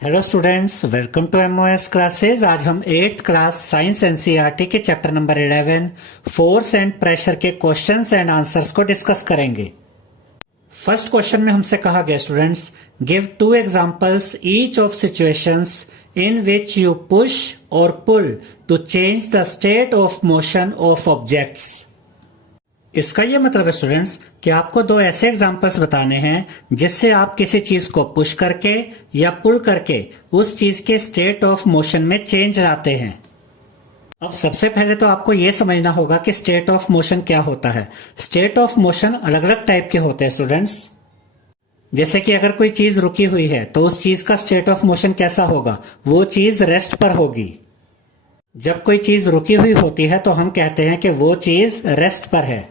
Hello students, welcome to MOS classes. आज हम 8th class science NCERT के chapter number 11 force and pressure के questions and answers को discuss करेंगे। First question में हमसे कहा गया students, give 2 examples each of situations in which you push or pull to change the state of motion of objects. इसका यह मतलब है स्टूडेंट्स कि आपको 2 ऐसे एग्जांपल्स बताने हैं जिससे आप किसी चीज को पुश करके या पुल करके उस चीज के स्टेट ऑफ मोशन में चेंज लाते हैं। अब सबसे पहले तो आपको यह समझना होगा कि स्टेट ऑफ मोशन क्या होता है। स्टेट ऑफ मोशन अलग अलग टाइप के होते हैं स्टूडेंट्स। जैसे कि अगर कोई चीज रुकी हुई है तो उस चीज का स्टेट ऑफ मोशन कैसा होगा, वो चीज रेस्ट पर होगी। जब कोई चीज रुकी हुई होती है तो हम कहते हैं कि वो चीज रेस्ट पर है।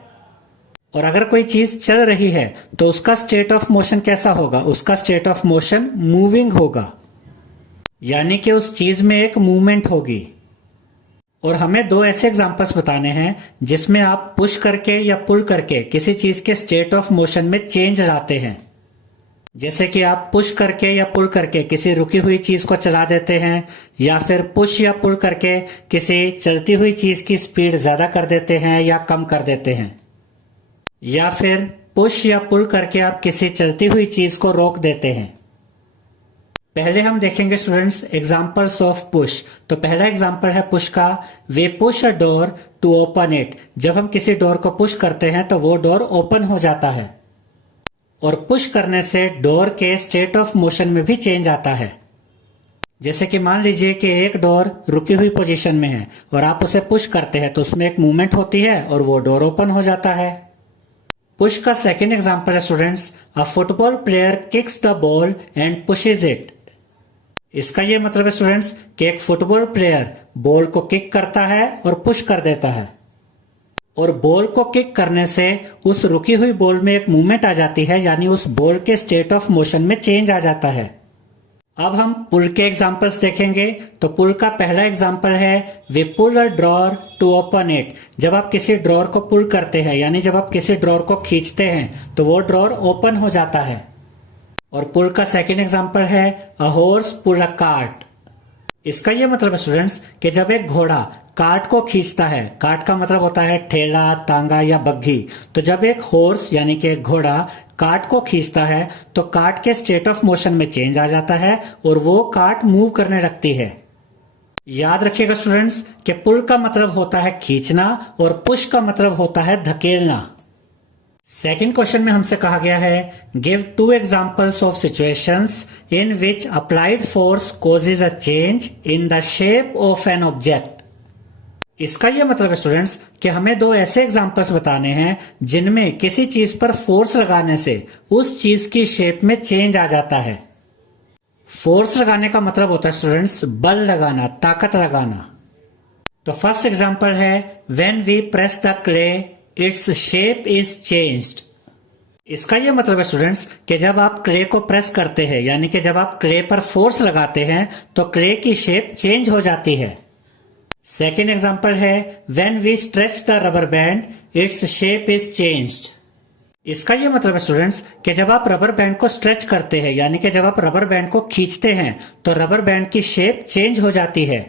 और अगर कोई चीज चल रही है तो उसका स्टेट ऑफ मोशन कैसा होगा, उसका स्टेट ऑफ मोशन मूविंग होगा, यानी कि उस चीज में एक मूवमेंट होगी। और हमें 2 ऐसे एग्जांपल्स बताने हैं जिसमें आप पुश करके या पुल करके किसी चीज के स्टेट ऑफ मोशन में चेंज लाते हैं। जैसे कि आप पुश करके या पुल करके किसी रुकी हुई चीज को चला देते हैं, या फिर पुश या पुल करके किसी चलती हुई चीज की स्पीड ज्यादा कर देते हैं या कम कर देते हैं, या फिर पुश या पुल करके आप किसी चलती हुई चीज को रोक देते हैं। पहले हम देखेंगे स्टूडेंट्स एग्जांपल्स ऑफ पुश। तो पहला एग्जांपल है पुश का, we push a door to open it. जब हम किसी डोर को पुश करते हैं तो वो डोर ओपन हो जाता है, और पुश करने से डोर के स्टेट ऑफ मोशन में भी चेंज आता है। जैसे कि मान लीजिए कि एक डोर रुकी हुई पोजीशन में है और आप उसे पुश करते हैं तो उसमें एक मूवमेंट होती है और वो डोर ओपन हो जाता है। पुश का सेकेंड एग्जांपल है students, a football player kicks the ball and pushes it. इसका यह मतलब है स्टूडेंट्स कि एक फुटबॉल प्लेयर बॉल को किक करता है और पुश कर देता है, और बॉल को किक करने से उस रुकी हुई बॉल में एक मूवमेंट आ जाती है, यानी उस बॉल के स्टेट ऑफ मोशन में चेंज आ जाता है। अब हम पुल के एग्जांपल्स देखेंगे। तो पुल का पहला एग्जांपल है, we pull a drawer to open it. जब आप किसी ड्रॉर को पुल करते हैं, यानी जब आप किसी ड्रॉर को खींचते हैं तो वो ड्रॉर ओपन हो जाता है। और पुल का सेकंड एग्जांपल है, a horse pull a cart. इसका यह मतलब है स्टूडेंट्स कि जब एक घोड़ा कार्ट को खींचता है, कार्ट का मतलब होता है ठेला, तांगा या बग्घी, तो जब एक हॉर्स यानी कि एक घोड़ा कार्ट को खींचता है तो कार्ट के स्टेट ऑफ मोशन में चेंज आ जाता है और वो कार्ट मूव करने लगती है। याद रखिएगा स्टूडेंट्स कि पुल का मतलब होता है खींचना और पुश का मतलब होता है धकेलना। सेकेंड क्वेश्चन में हमसे कहा गया है, give 2 examples of situations in which applied force causes a change in the shape of an object. इसका यह मतलब है स्टूडेंट्स कि हमें 2 ऐसे एग्जांपल्स बताने हैं जिनमें किसी चीज पर फोर्स लगाने से उस चीज की शेप में चेंज आ जाता है। फोर्स लगाने का मतलब होता है स्टूडेंट्स बल लगाना, ताकत लगाना। तो फर्स्ट एग्जांपल है, when we press the clay its shape is changed. इसका यह मतलब है स्टूडेंट्स कि जब आप क्ले को प्रेस करते हैं, यानी कि जब आप क्ले पर फोर्स लगाते हैं तो क्ले की शेप चेंज हो जाती है। सेकेंड एग्जांपल है, when we stretch the rubber band its shape is changed. इसका यह मतलब है स्टूडेंट्स कि जब आप रबर बैंड को स्ट्रेच करते हैं, यानी कि जब आप रबर बैंड को खींचते हैं तो रबर बैंड की शेप चेंज हो जाती है।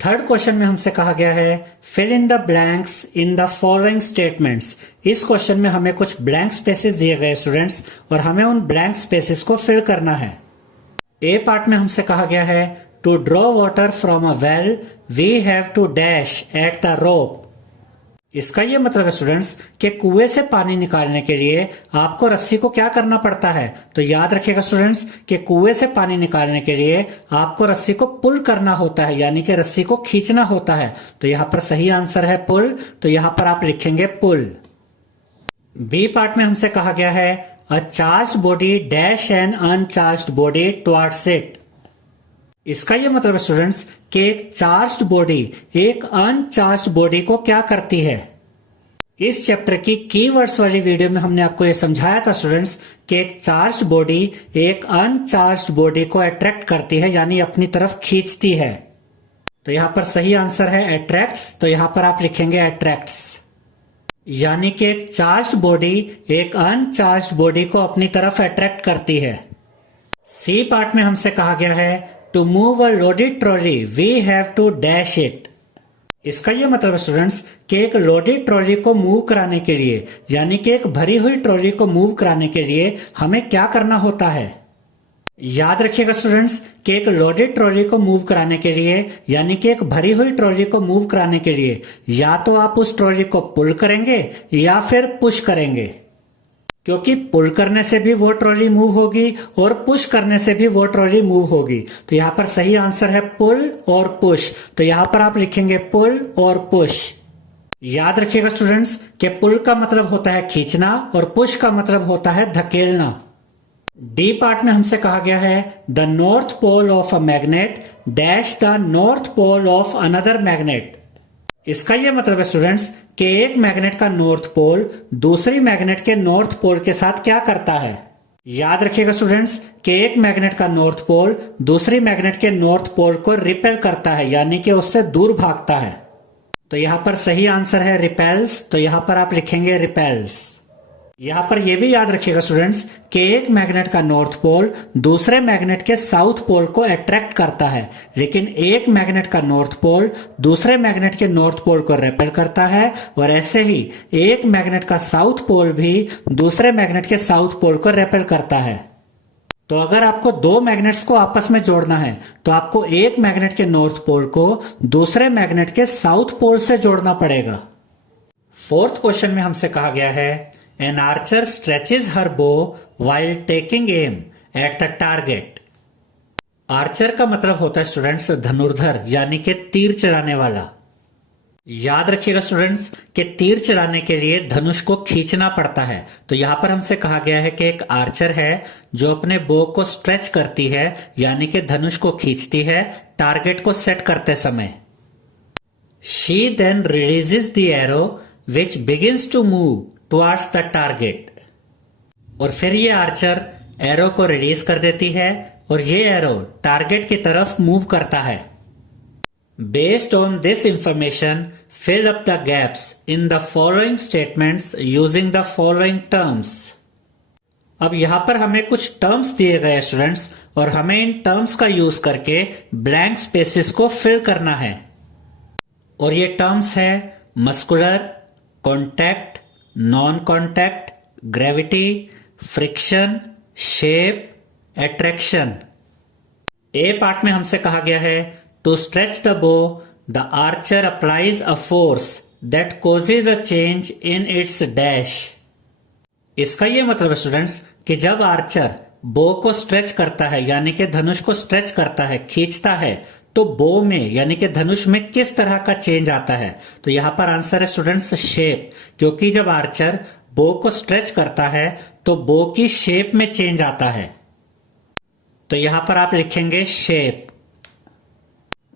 थर्ड क्वेश्चन में हमसे कहा गया है, fill in the blanks in the following statements. इस क्वेश्चन में हमें कुछ ब्लैंक स्पेसेस दिए गए स्टूडेंट्स, और हमें उन ब्लैंक स्पेसेस को फिल करना है। ए पार्ट में हमसे कहा गया है, to draw water from a well we have to dash at the rope. इसका यह मतलब है स्टूडेंट्स कि कुएं से पानी निकालने के लिए आपको रस्सी को क्या करना पड़ता है। तो याद रखिएगा स्टूडेंट्स कि कुएं से पानी निकालने के लिए आपको रस्सी को पुल करना होता है, यानी कि रस्सी को खींचना होता है। तो यहां पर सही आंसर है पुल, तो यहां पर आप लिखेंगे पुल। बी पार्ट में हमसे कहा गया है, a charged body dash an uncharged body towards it. इसका यह मतलब है स्टूडेंट्स कि एक चार्ज्ड बॉडी एक अनचार्ज्ड बॉडी को क्या करती है। इस चैप्टर की कीवर्ड्स वाली वीडियो में हमने आपको यह समझाया था स्टूडेंट्स कि एक चार्ज्ड बॉडी एक अनचार्ज्ड बॉडी को अट्रैक्ट करती है, यानी अपनी तरफ खींचती है। तो यहां पर सही आंसर है अट्रैक्ट्स, तो यहां पर आप लिखेंगे अट्रैक्ट्स। यानी कि एक चार्ज्ड बॉडी एक अनचार्ज्ड बॉडी को अपनी तरफ अट्रैक्ट करती है। सी पार्ट में हमसे कहा गया है to move a loaded trolley we have to dash it. इसका यह मतलब है स्टूडेंट्स कि एक लोडेड ट्रॉली को मूव कराने के लिए यानी कि एक भरी हुई ट्रॉली को मूव कराने के लिए हमें क्या करना होता है। याद रखिएगा स्टूडेंट्स कि एक लोडेड ट्रॉली को मूव कराने के लिए यानी कि एक भरी हुई ट्रॉली को मूव कराने के लिए या तो आप उस ट्रॉली को पुल करेंगे या फिर पुश करेंगे, क्योंकि पुल करने से भी वो ट्रॉली मूव होगी और पुश करने से भी वो ट्रॉली मूव होगी। तो यहां पर सही आंसर है पुल और पुश। तो यहां पर आप लिखेंगे पुल और पुश। याद रखिएगा स्टूडेंट्स कि पुल का मतलब होता है खींचना और पुश का मतलब होता है धकेलना। डी पार्ट में हमसे कहा गया है the north pole of a magnet dash the north pole of another magnet. इसका यह मतलब है स्टूडेंट्स कि एक मैग्नेट का नॉर्थ पोल दूसरी मैग्नेट के नॉर्थ पोल के साथ क्या करता है। याद रखिएगा स्टूडेंट्स कि एक मैग्नेट का नॉर्थ पोल दूसरी मैग्नेट के नॉर्थ पोल को रिपेल करता है यानी कि उससे दूर भागता है। तो यहां पर सही आंसर है रिपेल्स। तो यहां पर आप लिखेंगे रिपेल्स। यहां पर यह भी याद रखिएगा स्टूडेंट्स कि एक मैग्नेट का नॉर्थ पोल दूसरे मैग्नेट के साउथ पोल को अट्रैक्ट करता है, लेकिन एक मैग्नेट का नॉर्थ पोल दूसरे मैग्नेट के नॉर्थ पोल को रेपेल करता है और ऐसे ही एक मैग्नेट का साउथ पोल भी दूसरे मैग्नेट के साउथ पोल को रेपेल करता है। तो अगर आपको दो मैग्नेट्स को आपस में जोड़ना है तो आपको एक मैग्नेट के नॉर्थ पोल को दूसरे मैग्नेट के साउथ पोल से जोड़ना पड़ेगा। फोर्थ क्वेश्चन में हमसे कहा गया है An archer stretches her bow while taking aim at the target. Archer का मतलब होता है स्टूडेंट्स धनुर्धर यानी कि तीर चलाने वाला। याद रखिएगा स्टूडेंट्स कि तीर चलाने के लिए धनुष को खींचना पड़ता है। तो यहां पर हमसे कहा गया है कि एक आर्चर है जो अपने बो को स्ट्रेच करती है यानी कि धनुष को खींचती है टारगेट को सेट करते समय। She then releases the arrow which begins to move towards the target. और फिर ये आर्चर एरो को रिलीज कर देती है और ये एरो टारगेट की तरफ मूव करता है। Based on this information fill up the gaps in the following statements using the following terms. अब यहां पर हमें कुछ टर्म्स दिए गए स्टूडेंट्स और हमें इन टर्म्स का यूज करके ब्लैंक स्पेसेस को फिल करना है। और ये टर्म्स है muscular, contact, non contact, gravity, friction, shape, attraction. A part में हमसे कहा गया है to stretch the bow the archer applies a force that causes a change in its dash. इसका यह मतलब है स्टूडेंट्स कि जब आर्चर बो को स्ट्रेच करता है यानी कि धनुष को स्ट्रेच करता है, खींचता है, तो बो में यानी कि धनुष में किस तरह का चेंज आता है। तो यहां पर आंसर है स्टूडेंट्स शेप, क्योंकि जब आर्चर बो को स्ट्रेच करता है तो बो की शेप में चेंज आता है। तो यहां पर आप लिखेंगे शेप।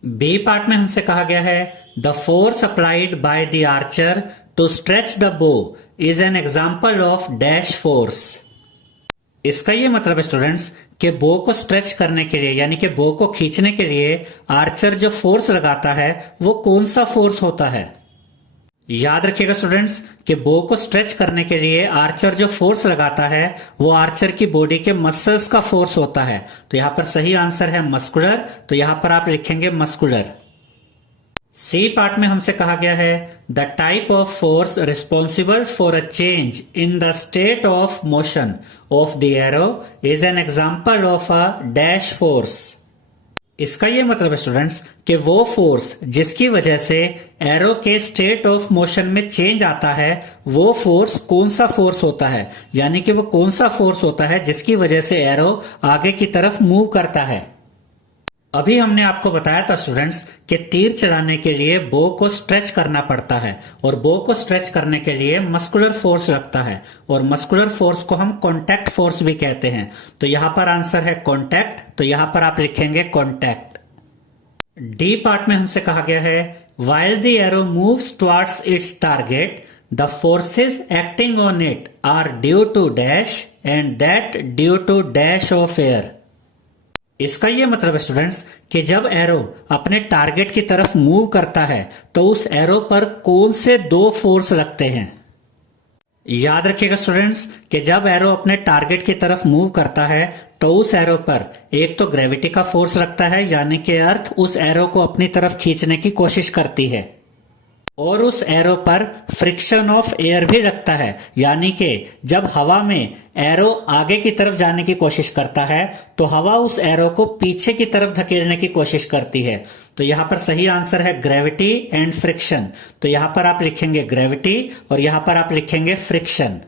बी पार्ट में हमसे कहा गया है the force applied by the archer to stretch the bow is an example of dash force. इसका यह मतलब है स्टूडेंट्स कि बो को स्ट्रेच करने के लिए यानी कि बो को खींचने के लिए आर्चर जो फोर्स लगाता है वो कौन सा फोर्स होता है। याद रखिएगा स्टूडेंट्स कि बो को स्ट्रेच करने के लिए आर्चर जो फोर्स लगाता है वो आर्चर की बॉडी के मसल्स का फोर्स होता है। तो यहां पर सही आंसर है मस्कुलर। तो यहां पर आप लिखेंगे मस्कुलर। सी पार्ट में हमसे कहा गया है the type of force responsible for a change in the state of motion of the arrow is an example of a dash force. इसका यह मतलब है स्टूडेंट्स कि वो फोर्स जिसकी वजह से एरो के स्टेट ऑफ मोशन में चेंज आता है वो फोर्स कौन सा फोर्स होता है, यानी कि वो कौन सा फोर्स होता है जिसकी वजह से एरो आगे की तरफ मूव करता है। अभी हमने आपको बताया था स्टूडेंट्स कि तीर चलाने के लिए बो को स्ट्रेच करना पड़ता है और बो को स्ट्रेच करने के लिए मस्कुलर फोर्स लगता है और मस्कुलर फोर्स को हम कॉन्टैक्ट फोर्स भी कहते हैं। तो यहां पर आंसर है कॉन्टैक्ट। तो यहां पर आप लिखेंगे कॉन्टैक्ट। डी पार्ट में हमसे कहा गया है while the arrow moves towards its target the forces acting on it are due to dash and that due to dash of air. इसका यह मतलब है स्टूडेंट्स कि जब एरो अपने टारगेट की तरफ मूव करता है तो उस एरो पर कौन से दो फोर्स लगते हैं। याद रखिएगा स्टूडेंट्स कि जब एरो अपने टारगेट की तरफ मूव करता है तो उस एरो पर एक तो ग्रेविटी का फोर्स लगता है, यानी कि अर्थ उस एरो को अपनी तरफ खींचने की कोशिश करती है, और उस एरो पर फ्रिक्शन ऑफ एयर भी लगता है, यानी कि जब हवा में एरो आगे की तरफ जाने की कोशिश करता है तो हवा उस एरो को पीछे की तरफ धकेलने की कोशिश करती है। तो यहां पर सही आंसर है ग्रेविटी एंड फ्रिक्शन। तो यहां पर आप लिखेंगे ग्रेविटी और यहां पर आप लिखेंगे फ्रिक्शन।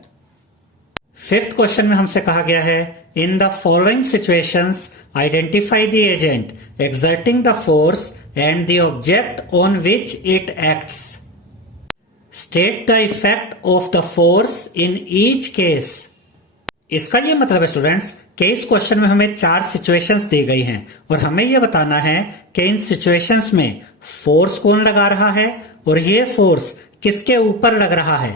फिफ्थ क्वेश्चन में हमसे कहा गया है, इन the following situations identify the agent exerting the force and the object on which it acts. State the effect of the force in each case. इसका यह मतलब है स्टूडेंट्स कि इस क्वेश्चन में हमें 4 सिचुएशंस दी गई हैं और हमें यह बताना है कि इन सिचुएशंस में फोर्स कौन लगा रहा है और ये फोर्स किसके ऊपर लग रहा है,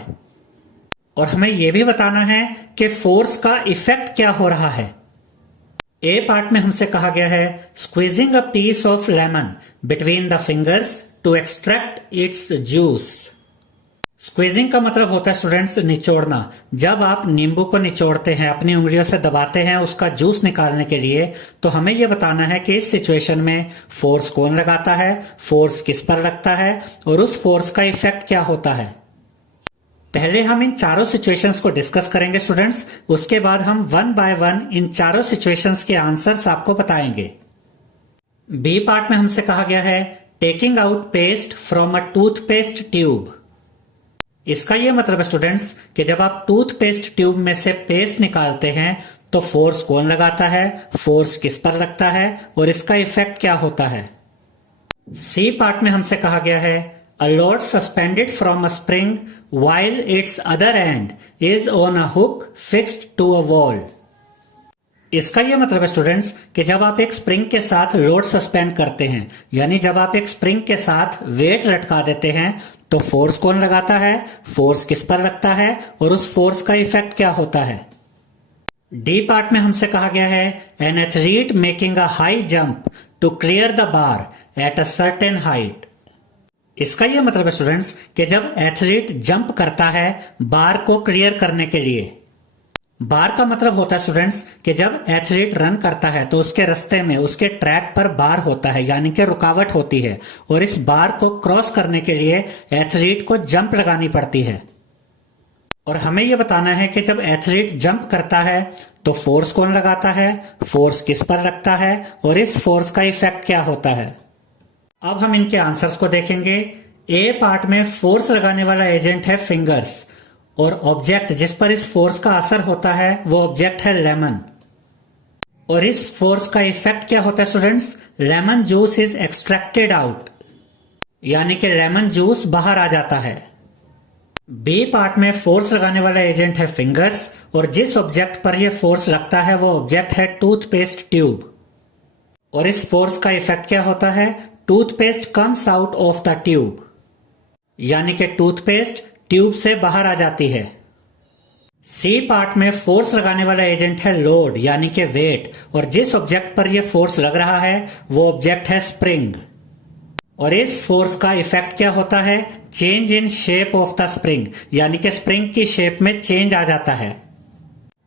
और हमें यह भी बताना है कि फोर्स का इफेक्ट क्या हो रहा है। ए पार्ट में हमसे कहा गया है, squeezing a piece of lemon between the fingers to extract its juice. Squeezing का मतलब होता है स्टूडेंट्स निचोड़ना। जब आप नींबू को निचोड़ते हैं, अपनी उंगलियों से दबाते हैं उसका जूस निकालने के लिए, तो हमें यह बताना है कि इस सिचुएशन में फोर्स कौन लगाता है, फोर्स किस पर लगता है और उस फोर्स का इफेक्ट क्या होता है। पहले हम इन चारों सिचुएशंस को डिस्कस करेंगे स्टूडेंट्स, उसके बाद हम वन बाय वन इन चारों सिचुएशंस के आंसर्स आपको बताएंगे। बी पार्ट में हमसे कहा गया है, taking out paste from a toothpaste tube. इसका यह मतलब है स्टूडेंट्स कि जब आप टूथपेस्ट ट्यूब में से पेस्ट निकालते हैं तो फोर्स कौन लगाता है, फोर्स किस पर लगता है और इसका इफेक्ट क्या होता है। सी पार्ट में हमसे कहा गया है, a rod suspended from a spring while its other end is on a hook fixed to a wall। इसका यह मतलब है स्टूडेंट्स कि जब आप एक स्प्रिंग के साथ रोड सस्पेंड करते हैं, यानी जब आप एक स्प्रिंग के साथ वेट लटका देते हैं, तो फोर्स कौन लगाता है, फोर्स किस पर लगता है और उस फोर्स का इफेक्ट क्या होता है। डी पार्ट में हमसे कहा गया है, an athlete making a high jump to clear the bar at a certain height. इसका यह मतलब है स्टूडेंट्स कि जब एथलीट जंप करता है बार को क्लियर करने के लिए। बार का मतलब होता है स्टूडेंट्स कि जब एथलीट रन करता है तो उसके रास्ते में, उसके ट्रैक पर बार होता है, यानी कि रुकावट होती है, और इस बार को क्रॉस करने के लिए एथलीट को जंप लगानी पड़ती है। और हमें यह बताना है कि जब एथलीट जंप करता है तो फोर्स कौन लगाता है, फोर्स किस पर लगता है और इस फोर्स का इफेक्ट क्या होता है। अब हम इनके आंसर्स को देखेंगे। ए पार्ट में फोर्स लगाने वाला एजेंट है फिंगर्स और ऑब्जेक्ट जिस पर इस फोर्स का असर होता है वो ऑब्जेक्ट है लेमन, और इस फोर्स का इफेक्ट क्या होता है students, lemon juice is extracted out, यानी कि लेमन जूस बाहर आ जाता है। बी पार्ट में फोर्स लगाने वाला एजेंट है फिंगर्स और जिस ऑब्जेक्ट पर यह फोर्स लगता है वो ऑब्जेक्ट है टूथपेस्ट ट्यूब, और इस फोर्स का इफेक्ट क्या होता है, toothpaste comes out of the tube, यानी कि टूथपेस्ट ट्यूब से बाहर आ जाती है। सी पार्ट में फोर्स लगाने वाला एजेंट है लोड, यानी कि वेट, और जिस ऑब्जेक्ट पर यह फोर्स लग रहा है वो ऑब्जेक्ट है स्प्रिंग, और इस फोर्स का इफेक्ट क्या होता है, change in shape of the spring, यानी कि स्प्रिंग की शेप में चेंज आ जाता है।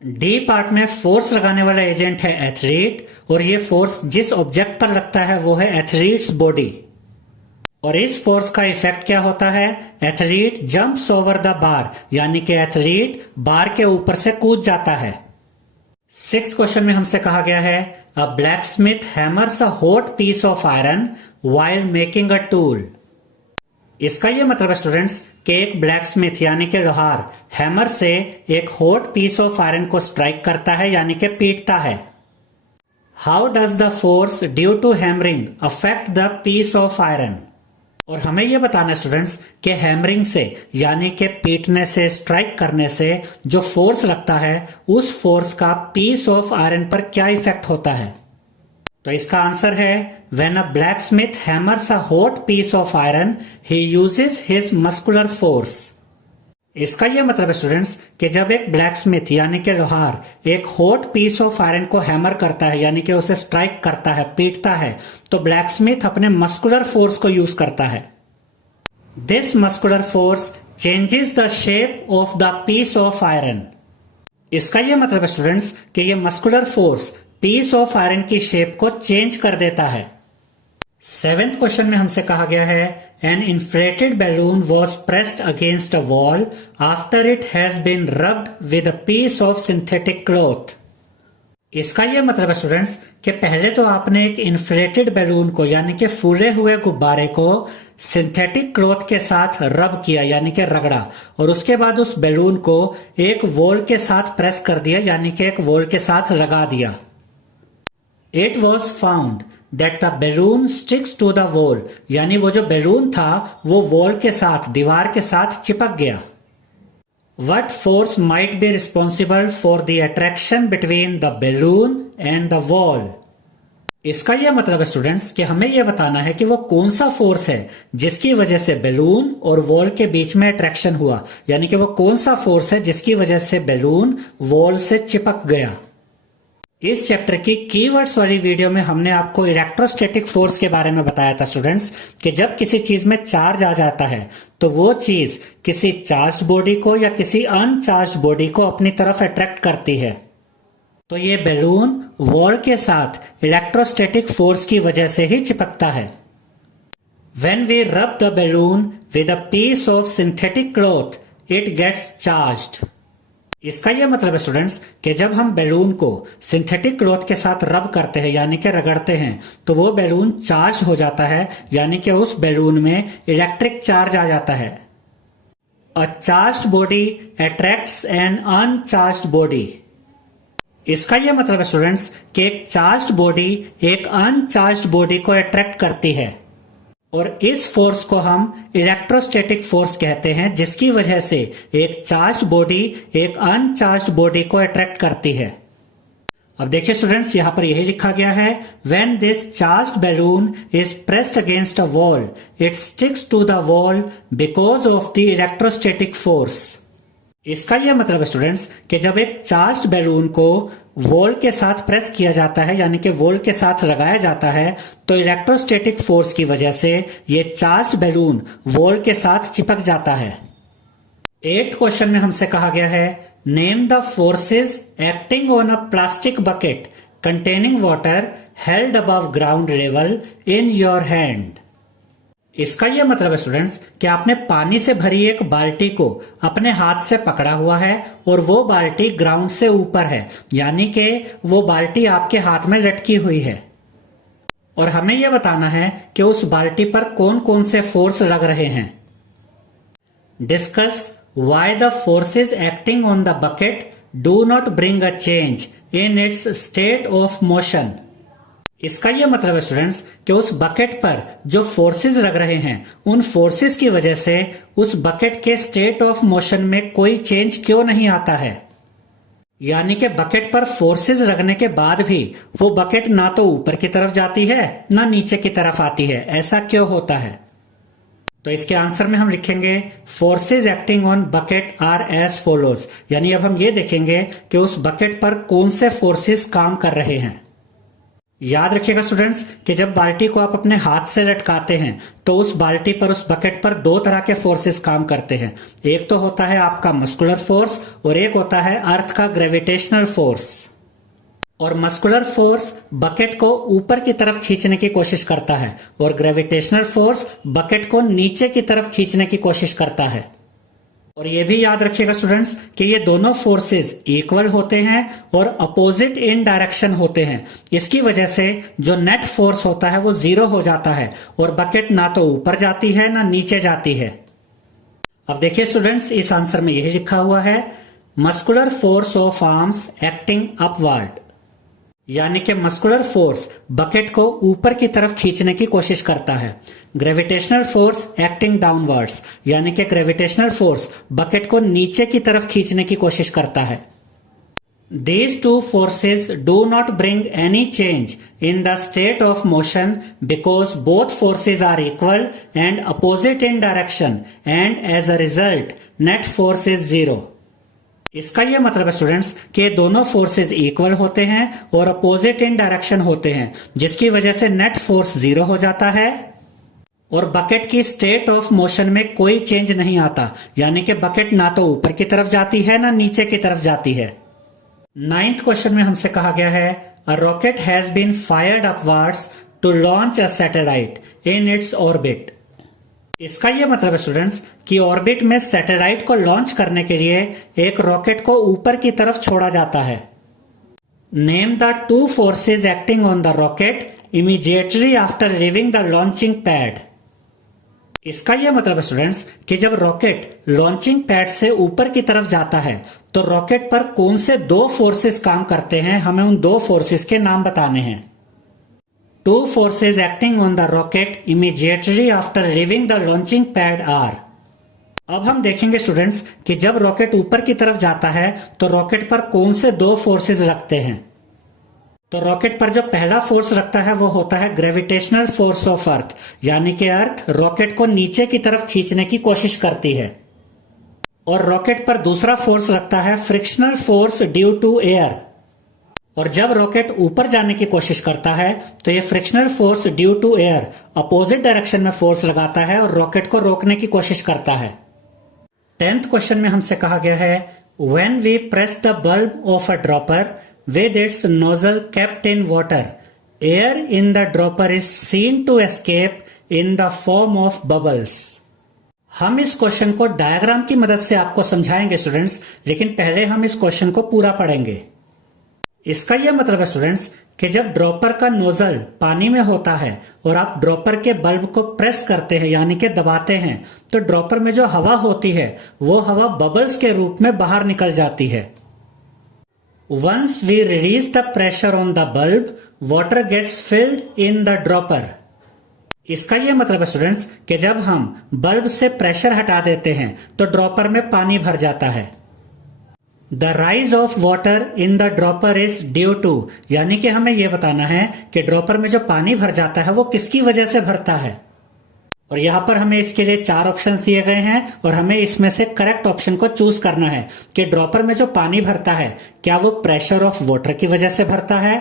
डी पार्ट में फोर्स लगाने वाला एजेंट है एथलीट और ये फोर्स जिस ऑब्जेक्ट पर लगता है वो है एथलीट्स बॉडी, और इस फोर्स का इफेक्ट क्या होता है, athlete jumps over the bar, यानी कि एथलीट बार के ऊपर से कूद जाता है। सिक्स्थ क्वेश्चन में हमसे कहा गया है, a blacksmith hammers a hot piece of iron while making a tool. इसका यह मतलब है स्टूडेंट्स कि एक ब्लैकस्मिथ यानी कि लोहार हैमर से एक हॉट पीस ऑफ आयरन को स्ट्राइक करता है, यानी कि पीटता है। How does the force due to hammering affect the piece of iron. और हमें यह बताना है स्टूडेंट्स कि हैमरिंग से यानी कि पीटने से, स्ट्राइक करने से जो फोर्स लगता है उस फोर्स का पीस ऑफ आयरन पर क्या इफेक्ट होता है। तो इसका आंसर है, when a blacksmith hammers a hot piece of iron he uses his muscular force. इसका यह मतलब है स्टूडेंट्स कि जब एक ब्लैकस्मिथ यानी कि लोहार एक हॉट पीस ऑफ आयरन को हैमर करता है, यानी कि उसे स्ट्राइक करता है, पीटता है, तो ब्लैकस्मिथ अपने मस्कुलर फोर्स को यूज करता है। This muscular force changes the shape of the piece of iron. इसका यह मतलब है स्टूडेंट्स कि यह muscular force piece of iron की शेप को चेंज कर देता है। 7th क्वेश्चन में हमसे कहा गया है an inflated balloon was pressed against a wall after it has been rubbed with a piece of synthetic cloth. इसका यह मतलब है स्टूडेंट्स कि पहले तो आपने एक इन्फ्लेटेड बैलून को यानी कि फूले हुए गुब्बारे को सिंथेटिक क्लॉथ के साथ रब किया यानी कि रगड़ा, और उसके बाद उस बैलून को एक वॉल के साथ प्रेस कर दिया यानी कि एक वॉल के साथ लगा दिया। It was found that the balloon sticks to the wall, यानी वो जो बैलून था वो वॉल के साथ, दीवार के साथ चिपक गया। What force might be responsible for the attraction between the balloon and the wall? इसका यह मतलब है स्टूडेंट्स कि हमें यह बताना है कि वो कौन सा फोर्स है जिसकी वजह से बैलून और वॉल के बीच में अट्रैक्शन हुआ, यानी कि वो कौन सा फोर्स है जिसकी वजह से बैलून वॉल से चिपक गया। इस चैप्टर की कीवर्ड्स वाली वीडियो में हमने आपको इलेक्ट्रोस्टैटिक फोर्स के बारे में बताया था स्टूडेंट्स कि जब किसी चीज में चार्ज आ जाता है तो वो चीज किसी चार्ज बॉडी को या किसी अनचार्ज बॉडी को अपनी तरफ अट्रैक्ट करती है। तो ये बैलून वॉल के साथ इलेक्ट्रोस्टैटिक फोर्स की वजह से ही चिपकता है। When we rub the balloon with a piece of synthetic cloth, it gets charged. इसका यह मतलब है स्टूडेंट्स कि जब हम बैलून को सिंथेटिक क्लॉथ के साथ रब करते हैं यानी कि रगड़ते हैं तो वो बैलून चार्ज हो जाता है, यानी कि उस बैलून में इलेक्ट्रिक चार्ज आ जाता है। A charged body attracts an uncharged body. इसका यह मतलब है स्टूडेंट्स कि एक चार्ज्ड बॉडी एक अनचार्ज्ड बॉडी को अट्रैक्ट करती है, और इस फोर्स को हम इलेक्ट्रोस्टैटिक फोर्स कहते हैं, जिसकी वजह से एक चार्ज्ड बॉडी एक अनचार्ज्ड बॉडी को अट्रैक्ट करती है। अब देखिए स्टूडेंट्स, यहां पर यही लिखा गया है when this charged balloon is pressed against a wall it sticks to the wall because of the electrostatic force. इसका यह मतलब है स्टूडेंट्स कि जब एक चार्ज्ड बैलून को वॉल के साथ प्रेस किया जाता है यानी कि वॉल के साथ लगाया जाता है तो इलेक्ट्रोस्टैटिक फोर्स की वजह से ये चार्ज्ड बैलून वॉल के साथ चिपक जाता है। 8th क्वेश्चन में हमसे कहा गया है name the forces acting on a plastic bucket containing water held above ground level in your hand. इसका यह मतलब है स्टूडेंट्स कि आपने पानी से भरी एक बाल्टी को अपने हाथ से पकड़ा हुआ है और वो बाल्टी ग्राउंड से ऊपर है, यानी कि वो बाल्टी आपके हाथ में लटकी हुई है, और हमें यह बताना है कि उस बाल्टी पर कौन कौन से फोर्स लग रहे हैं। Discuss why the forces acting on the bucket do not bring a change in it's state of motion. इसका यह मतलब है स्टूडेंट्स कि उस बकेट पर जो फोर्सेस लग रहे हैं उन फोर्सेस की वजह से उस बकेट के स्टेट ऑफ मोशन में कोई चेंज क्यों नहीं आता है, यानी कि बकेट पर फोर्सेस लगने के बाद भी वो बकेट ना तो ऊपर की तरफ जाती है ना नीचे की तरफ आती है, ऐसा क्यों होता है। तो इसके आंसर में हम लिखेंगे forces acting on bucket are as follows, यानी अब हम ये देखेंगे कि उस बकेट पर कौन से फोर्सेस काम कर रहे हैं। याद रखिएगा स्टूडेंट्स कि जब बाल्टी को आप अपने हाथ से लटकाते हैं तो उस बाल्टी पर, उस बकेट पर दो तरह के फोर्सेस काम करते हैं। एक तो होता है आपका मस्कुलर फोर्स और एक होता है अर्थ का ग्रेविटेशनल फोर्स। और मस्कुलर फोर्स बकेट को ऊपर की तरफ खींचने की कोशिश करता है और ग्रेविटेशनल फोर्स बकेट को नीचे की तरफ खींचने की कोशिश करता है। और ये भी याद रखिएगा स्टूडेंट्स कि ये दोनों फोर्सेस इक्वल होते हैं और अपोजिट इन डायरेक्शन होते हैं। इसकी वजह से जो नेट फोर्स होता है वो 0 हो जाता है और बकेट ना तो ऊपर जाती है ना नीचे जाती है। अब देखिए स्टूडेंट्स, इस आंसर में यही लिखा हुआ है muscular force of arms acting upward, यानी कि मस्कुलर फोर्स बकेट को ऊपर की तरफ खींचने की कोशिश करता है। ग्रेविटेशनल फोर्स एक्टिंग डाउनवर्ड्स, यानी कि ग्रेविटेशनल फोर्स बकेट को नीचे की तरफ खींचने की कोशिश करता है। These two forces do not bring any change in the state of motion because both forces are equal and opposite in direction, and as a result net force is 0. इसका यह मतलब है स्टूडेंट्स कि दोनों फोर्सेस इक्वल होते हैं और opposite in direction होते हैं, जिसकी वजह से नेट फोर्स 0 हो जाता है और बकेट की स्टेट ऑफ मोशन में कोई चेंज नहीं आता, यानी कि बकेट ना तो ऊपर की तरफ जाती है ना नीचे की तरफ जाती है। 9th क्वेश्चन में हमसे कहा गया है a rocket has been fired upwards to launch a satellite in its orbit. इसका यह मतलब है स्टूडेंट्स कि ऑर्बिट में सैटेलाइट को लॉन्च करने के लिए एक रॉकेट को ऊपर की तरफ छोड़ा जाता है। Name the two forces acting on the rocket immediately after leaving the launching pad. इसका यह मतलब है स्टूडेंट्स कि जब रॉकेट लॉन्चिंग पैड से ऊपर की तरफ जाता है तो रॉकेट पर कौन से दो फोर्सेस काम करते हैं, हमें उन दो फोर्सेस के नाम बताने हैं। Two forces acting on the rocket immediately after leaving the launching pad are. अब हम देखेंगे स्टूडेंट्स कि जब रॉकेट ऊपर की तरफ जाता है तो रॉकेट पर कौन से दो फोर्सेस लगते हैं। तो रॉकेट पर जो पहला फोर्स लगता है वो होता है ग्रेविटेशनल फोर्स ऑफ अर्थ, यानी कि अर्थ रॉकेट को नीचे की तरफ खींचने की कोशिश करती है। और रॉकेट पर दूसरा फोर्स लगता है frictional force due to air. और जब रॉकेट ऊपर जाने की कोशिश करता है तो ये frictional force due to air opposite direction में फोर्स लगाता है और रॉकेट को रोकने की कोशिश करता है। 10th क्वेश्चन में हमसे कहा गया है when we press the bulb of a dropper with its nozzle kept in water, air in the dropper is seen to escape in the form of bubbles। हम इस क्वेश्चन को डायग्राम की मदद से आपको समझाएंगे स्टूडेंट्स, लेकिन पहले हम इस क्वेश्चन को पूरा पढ़ेंगे। इसका यह मतलब है स्टूडेंट्स कि जब ड्रॉपर का नोजल पानी में होता है और आप ड्रॉपर के बल्ब को प्रेस करते हैं यानी कि दबाते हैं, तो ड्रॉपर में जो हवा होती है वो हवा बबल्स के रूप में बाहर निकल जाती है। Once we release the pressure on the bulb, water gets filled in the dropper। इसका यह मतलब है स्टूडेंट्स कि जब हम बल्ब से प्रेशर हटा देते हैं तो ड्रॉपर में पानी भर जाता है। The rise of water in the dropper is due to, यानी कि हमें यह बताना है कि ड्रॉपर में जो पानी भर जाता है वो किसकी वजह से भरता है। और यहां पर हमें इसके लिए 4 ऑप्शन दिए गए हैं और हमें इसमें से करेक्ट ऑप्शन को चूज करना है कि ड्रॉपर में जो पानी भरता है क्या वो प्रेशर ऑफ वाटर की वजह से भरता है,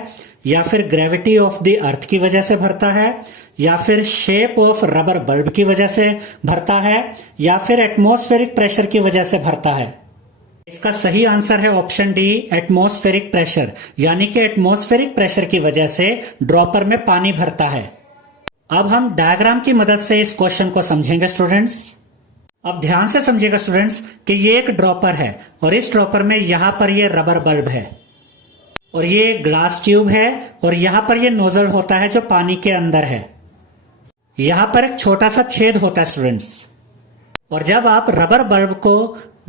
या फिर ग्रेविटी ऑफ द अर्थ की वजह से भरता है, या फिर शेप ऑफ रबर बल्ब की वजह से भरता है, या फिर एटमॉस्फेरिक प्रेशर की वजह से भरता है। इसका सही आंसर है ऑप्शन डी, एटमॉस्फेरिक प्रेशर, यानी कि एटमॉस्फेरिक प्रेशर की वजह से ड्रॉपर में पानी भरता है। अब हम डायग्राम की मदद से इस क्वेश्चन को समझेंगे स्टूडेंट्स। अब ध्यान से समझिएगा स्टूडेंट्स कि ये एक ड्रॉपर है और इस ड्रॉपर में यहां पर ये रबर बल्ब है और ये ग्लास ट्यूब है और यहां पर ये नोजल होता है जो पानी के अंदर है। यहां पर एक छोटा सा छेद होता है स्टूडेंट्स, और जब आप रबर बल्ब को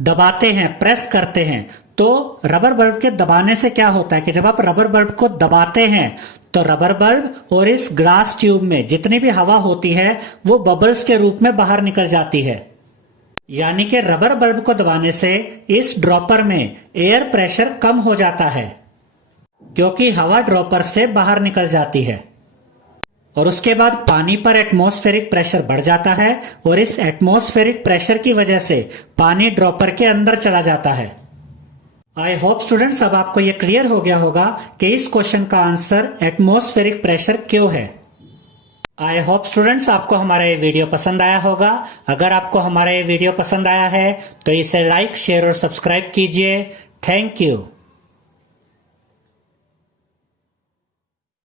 दबाते हैं, प्रेस करते हैं, तो रबर बल्ब के दबाने से क्या होता है कि जब आप रबर बल्ब को दबाते हैं तो रबर बल्ब और इस ग्लास ट्यूब में जितनी भी हवा होती है वो बबल्स के रूप में बाहर निकल जाती है। यानी कि रबर बल्ब को दबाने से इस ड्रॉपर में एयर प्रेशर कम हो जाता है क्योंकि हवा ड्रॉपर से बाहर निकल जाती है, और उसके बाद पानी पर एटमॉस्फेरिक प्रेशर बढ़ जाता है और इस एटमॉस्फेरिक प्रेशर की वजह से पानी ड्रॉपर के अंदर चला जाता है। आई होप स्टूडेंट्स अब आपको यह क्लियर हो गया होगा कि इस क्वेश्चन का आंसर एटमॉस्फेरिक प्रेशर क्यों है। आई होप स्टूडेंट्स आपको हमारा ये वीडियो पसंद आया होगा। अगर आपको हमारा ये वीडियो पसंद आया है तो इसे लाइक, शेयर और सब्सक्राइब कीजिए। Thank you.